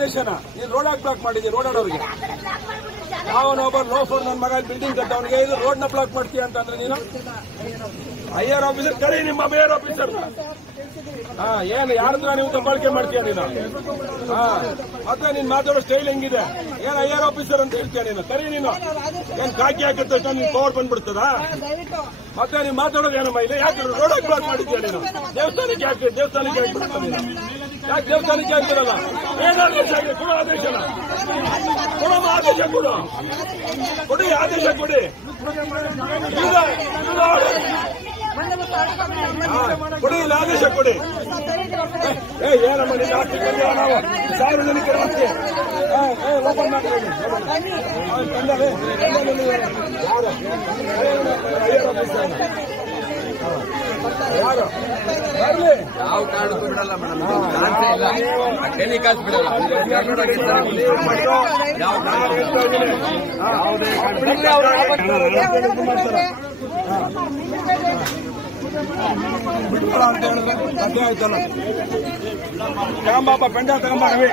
ಆದೇಶನ ನೀನು road block ಮಾಡಿದ್ವಿ ರೋಡಾಡೋರಿಗೆ. ನಾವೊಬ್ಬ loafer ನನ್ನ ಮಗ ಬಿಲ್ಡಿಂಗ್ ಕಟ್ಟ ಅವನಿಗೆ ಇದು ರೋಡ್ನ ಬ್ಲಾಕ್ ಮಾಡ್ತೀಯ ಅಂತಂದ್ರೆ ನೀನು ಐಆರ್ ಆಫೀಸರ್ ಕಡೆ ನಿಮ್ಮ ಮೇಯರ್ ಆಫೀಸರ್ ಏನು ಯಾರತ್ರ ನೀವು ದಬ್ಬಾಳಿಕೆ ಮಾಡ್ತೀಯ ನೀನು? ಮತ್ತೆ ನೀನ್ ಮಾತಾಡೋ ಸ್ಟೈಲ್ ಹೆಂಗಿದೆ? ಏನ್ ಐಆರ್ ಆಫೀಸರ್ ಅಂತ ಹೇಳ್ತೀಯ ನೀನು? ಸರಿ ನೀನು ಏನ್ ಕಾಕಿ ಹಾಕಿದ ತಕ್ಷಣ ನೀನ್ ಪವರ್ ಬಂದ್ಬಿಡ್ತದ? ಮತ್ತೆ ನೀನ್ ಮಾತಾಡೋದು ಏನಮ್ಮ ಇಲ್ಲ? ಯಾಕೆ ರೋಡ್ ಬ್ಲಾಕ್ ಮಾಡಿದ್ಯಾ ನೀನು? ದೇವಸ್ಥಾನಕ್ಕೆ ಹಾಕಿ ಬಿಡ್ತಾ ನೀನು ಯಾಕೆ ದೇವಸ್ಥಾನಕ್ಕೆ ಹಾಕ್ತಿರಲ್ಲ? ಏನಾದೇಶ ಆಗಿದೆ? ಕೊಡು ಆದೇಶನ, ಕೊಡಮ್ಮ ಆದೇಶ ಕೊಡು, ಕೊಡಿ ಆದೇಶ ಕೊಡಿ, ಕೊಡಿ ಇಲ್ಲ ಆದೇಶ ಕೊಡಿ. ಏನಮ್ಮ ನಿನ್ನ ಆಸ್ತಿ ನಾವು ಸಾರ್ವಜನಿಕರ ಆಸ್ತಿ ಓಪನ್ ಮಾಡಿ ಯಾರು ಬರ್ಲಿ ಯಾವ ಕಾರಣಕ್ಕೂ ಬಿಡಲ್ಲ ಮೇಡಮ್, ಬಿಡ್ತಾರ ಅಂತ ಹೇಳಿದ್ರೆ ಸಾಧ್ಯ ಆಯ್ತಲ್ಲ. ತಗೊಂಬಾಪ ಪೆಂಡ ತಗೊಂಬ ರವಿ.